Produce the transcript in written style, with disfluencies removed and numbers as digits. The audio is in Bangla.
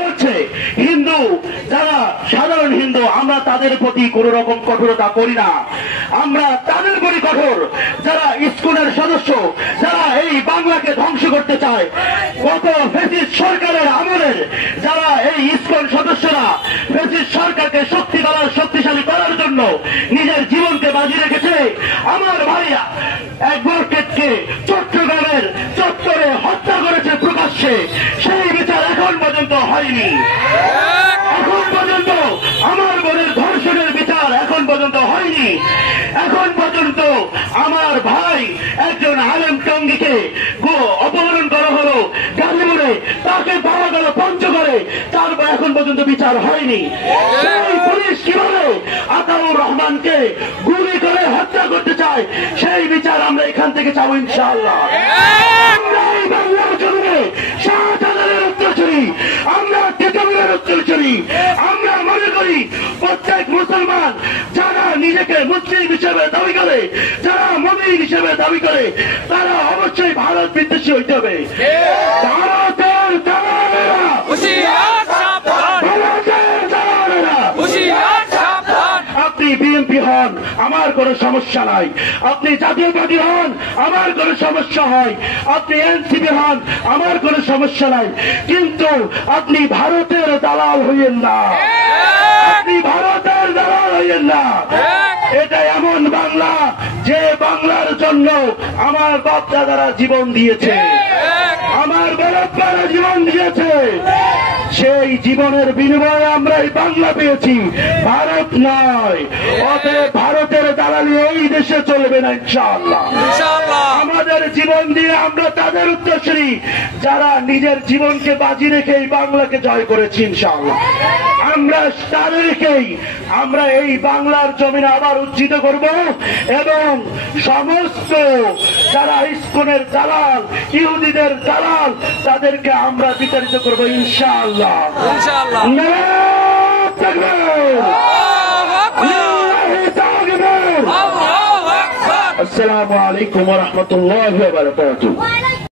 করছে হিন্দু যারা সাধারণ হিন্দু, আমরা তাদের প্রতি কোন রকম কঠোরতা করি না। আমরা তাদের প্রতি কঠোর যারা ইসকনের সদস্য, যারা এই বাংলাকে ধ্বংস করতে চায়। গত ফ্যাসিস্ট সরকারের আমলের যারা এই ইসকন সদস্যরা ফ্যাসিস্ট সরকারকে শক্তিশালী করার জন্য নিজের জীবনকে বাজি রেখেছে। আমার ভাইয়া অ্যাডভোকেটকে চট্টগ্রামের চত্বরে হত্যা করেছে প্রকাশ্যে, সেই বিচার এখন পর্যন্ত হয়নি। এখন পর্যন্ত আমার বোনের ধর্ষণের বিচার এখন পর্যন্ত হয়নি। এখন পর্যন্ত আমার ভাই একজন আলেম টঙ্গীকে অপহরণ করা হলো গাজীপুরে, তাকে পাওয়া গেল পঞ্চগড়ে, তারপর এখন পর্যন্ত বিচার হয়নি। সেই পুলিশ কিভাবে আতাউর রহমানকে গুলি করে হত্যা করতে চায়, সেই বিচার আমরা এখান থেকে চাবো ইনশাআল্লাহ। আমরা এই বাংলার জমিনে শাহজালালের উত্তরসূরি, আমরা টেকমিরের উত্তরসূরি। আমরা মনে করি প্রত্যেক মুসলমান যারা নিজেকে মুসলিম হিসেবে দাবি করে, যারা মুমিন হিসেবে দাবি করে, তারা অবশ্যই ভারত বিদ্বেষী হইতে হবে। ভারতের দালালেরা, আপনি বিএনপি হন, আমার কোনো সমস্যা নাই। আপনি জাতীয়বাদী হন, আমার কোনো সমস্যা হয়। আপনি এনসিপি হন, আমার কোনো সমস্যা নাই। কিন্তু আপনি ভারতের দালাল হইয়েন না, আপনি ভারতের দালাল হইয়েন না। এটা এমন বাংলা যে বাংলার জন্য আমার বাপ দাদারা জীবন দিয়েছে, আমার বাবা জীবন দিয়েছে। সেই জীবনের বিনিময়ে আমরা এই বাংলা পেয়েছি, ভারত নয়। অতএব ভারতের দালালি এই দেশে চলবে না ইনশাআল্লাহ। আমাদের জীবন দিয়ে আমরা তাদের উত্তরসূরি যারা নিজের জীবনকে বাজি রেখে এই বাংলাকে জয় করেছি ইনশাআল্লাহ। আমরা তাদেরকেই আমরা এই বাংলার জমিনে আবার উজ্জীবিত করব এবং সমস্ত যারা ইসকনের দালাল, ইহুদিদের দালাল, তাদেরকে আমরা বিতাড়িত করব ইনশাআল্লাহ। আসসালামু আলাইকুম ওয়া রাহমাতুল্লাহি ওয়া বারাকাতুহু।